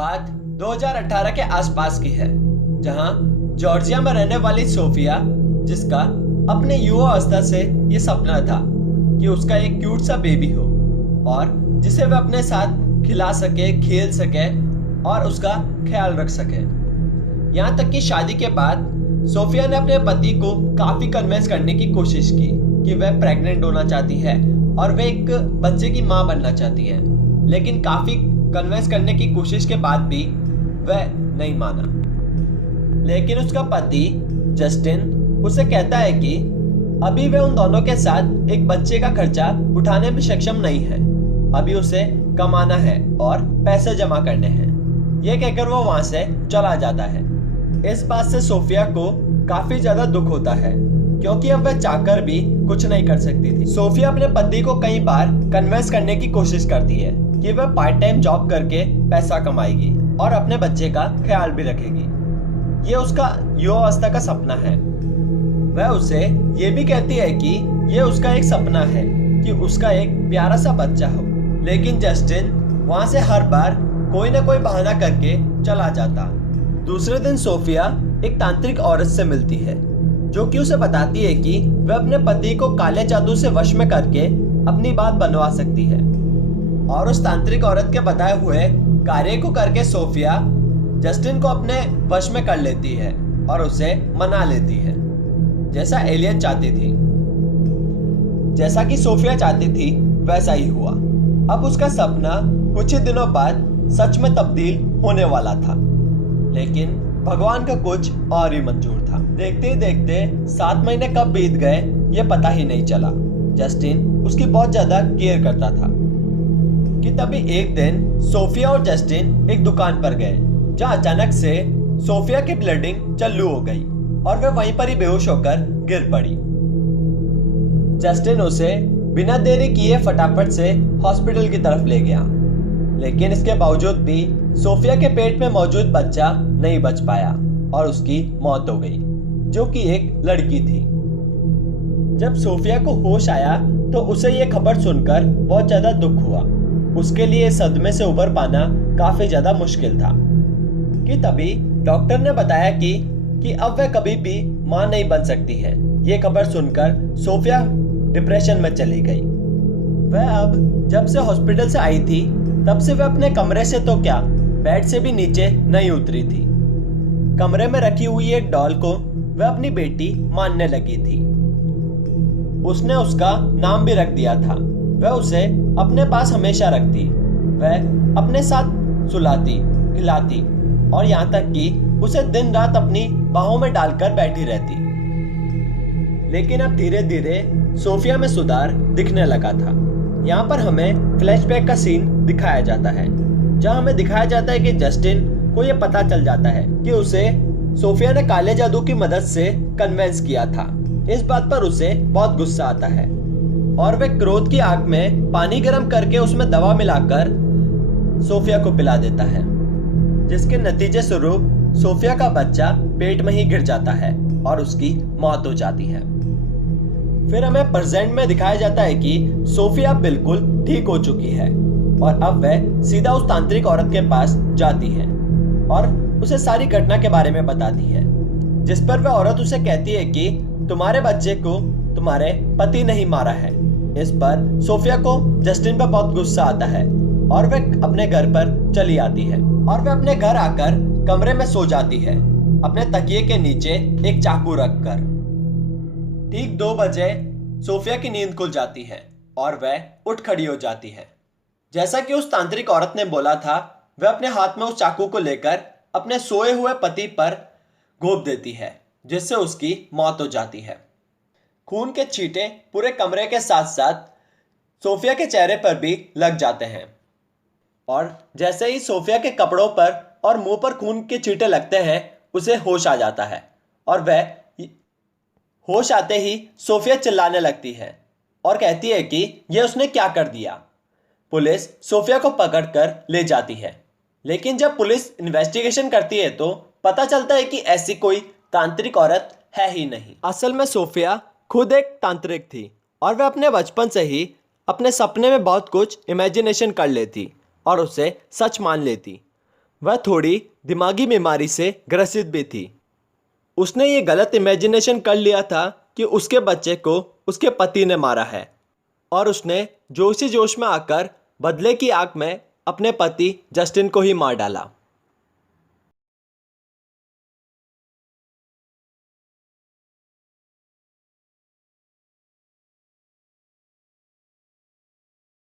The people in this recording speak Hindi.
बात 2018 के आसपास की है, जहां जॉर्जिया में रहने वाली सोफिया, जिसका अपने युवा अवस्था से ये सपना था कि उसका एक क्यूट सा बेबी हो और जिसे वह अपने साथ खिला सके, खेल सके और उसका ख्याल रख सके। यहाँ तक कि शादी के बाद सोफिया ने अपने पति को काफी कन्विंस करने की कोशिश की कि वह प्रेग्नेंट होना चाहती है और वह एक बच्चे की मां बनना चाहती है, लेकिन काफी कन्विंस करने की कोशिश के बाद भी वह नहीं माना। लेकिन उसका पति जस्टिन उसे कहता है कि अभी वह उन दोनों के साथ एक बच्चे का खर्चा उठाने में सक्षम नहीं है, अभी उसे कमाना है और पैसे जमा करने हैं। यह कहकर वो वहां से चला जाता है। इस बात से सोफिया को काफी ज्यादा दुख होता है, क्योंकि अब वह चाहकर भी कुछ नहीं कर सकती थी। सोफिया अपने पति को कई बार कन्विंस करने की कोशिश करती है कि वह पार्ट टाइम जॉब करके पैसा कमाएगी और अपने बच्चे का ख्याल भी रखेगी। ये उसका युवावस्था का सपना है। वह उसे ये भी कहती है कि ये उसका एक सपना है कि उसका एक प्यारा सा बच्चा हो, लेकिन जस्टिन वहां से हर बार कोई ना कोई बहाना करके चला जाता। दूसरे दिन सोफिया एक तांत्रिक औरत से मिलती है, जो कि उसे बताती है कि वह अपने पति को काले जादू से वश में करके अपनी बात बनवा सकती है। और उस तांत्रिक औरत के बताए हुए कार्य को करके सोफिया जस्टिन को अपने वश में कर लेती है और उसे मना लेती है, जैसा एलियन चाहती थी। जैसा कि सोफिया चाहती थी वैसा ही हुआ। अब उसका सपना कुछ ही दिनों बाद सच में तब्दील होने वाला था, लेकिन भगवान का कुछ और ही मंजूर था। देखते ही देखते 7 महीने कब बीत गए ये पता ही नहीं चला। जस्टिन उसकी बहुत ज्यादा केयर करता था कि तभी एक दिन सोफिया और जस्टिन एक दुकान पर गए, जहां अचानक से सोफिया की ब्लीडिंग चालू हो गई और वह वहीं पर ही बेहोश होकर गिर पड़ी। जस्टिन उसे बिना देरी किए फटाफट से हॉस्पिटल की तरफ ले गया, लेकिन इसके बावजूद भी सोफिया के पेट में मौजूद बच्चा नहीं बच पाया और उसकी मौत हो गई, जो कि एक लड़की थी। जब सोफिया को होश आया तो उसे यह खबर सुनकर बहुत ज्यादा दुख हुआ। उसके लिए इस सदमे से उबर पाना काफी ज्यादा मुश्किल था कि तभी डॉक्टर ने बताया कि अब वह कभी भी मां नहीं बन सकती है। ये खबर सुनकर सोफिया डिप्रेशन में चली गई। वह अब जब से हॉस्पिटल से आई थी तब से वह अपने कमरे से तो क्या, बेड से भी नीचे नहीं उतरी थी। कमरे में रखी हुई एक डॉल को वह अपनी बेटी मानने लगी थी। उसने उसका नाम भी रख दिया था। वह उसे अपने पास हमेशा रखती, वह अपने साथ सुलाती, खिलाती और यहाँ तक कि उसे दिन रात अपनी बाहों में डालकर बैठी रहती। लेकिन अब धीरे धीरे सोफिया में सुधार दिखने लगा था। यहाँ पर हमें फ्लैशबैक का सीन दिखाया जाता है, जहाँ हमें दिखाया जाता है कि जस्टिन को यह पता चल जाता है कि उसे सोफिया ने काले जादू की मदद से कन्विंस किया था। इस बात पर उसे बहुत गुस्सा आता है और वह क्रोध की आग में पानी गर्म करके उसमें दवा मिलाकर सोफिया को पिला देता है, जिसके नतीजे स्वरूप सोफिया का बच्चा पेट में ही गिर जाता है और उसकी मौत हो जाती है। फिर हमें प्रेजेंट में दिखाया जाता है कि सोफिया बिल्कुल ठीक हो चुकी है और अब वह सीधा उस तांत्रिक औरत के पास जाती है और उसे सारी घटना के बारे में बताती है, जिस पर वह औरत उसे कहती है कि तुम्हारे बच्चे को तुम्हारे पति नहीं मारा है। इस पर सोफिया को जस्टिन पर बहुत गुस्सा आता है और वह अपने घर पर चली आती है और वह अपने घर आकर कमरे में सो जाती है, अपने तकिए के नीचे एक चाकू रखकर। ठीक 2 बजे सोफिया की नींद खुल जाती है और वह उठ खड़ी हो जाती है। जैसा कि उस तांत्रिक औरत ने बोला था, वह अपने हाथ में उस चाकू को लेकर अपने सोए हुए पति पर घोंप देती है, जिससे उसकी मौत हो जाती है। खून के छींटे पूरे कमरे के साथ साथ सोफिया के चेहरे पर भी लग जाते हैं और जैसे ही सोफिया के कपड़ों पर और मुंह पर खून के छींटे लगते हैं, उसे होश आ जाता है और वह होश आते ही सोफिया चिल्लाने लगती है और कहती है कि यह उसने क्या कर दिया। पुलिस सोफिया को पकड़कर ले जाती है, लेकिन जब पुलिस इन्वेस्टिगेशन करती है तो पता चलता है कि ऐसी कोई तांत्रिक औरत है ही नहीं। असल में सोफिया खुद एक तांत्रिक थी और वह अपने बचपन से ही अपने सपने में बहुत कुछ इमेजिनेशन कर लेती और उसे सच मान लेती। वह थोड़ी दिमागी बीमारी से ग्रसित भी थी। उसने ये गलत इमेजिनेशन कर लिया था कि उसके बच्चे को उसके पति ने मारा है और उसने जोश ही जोश में आकर बदले की आग में अपने पति जस्टिन को ही मार डाला।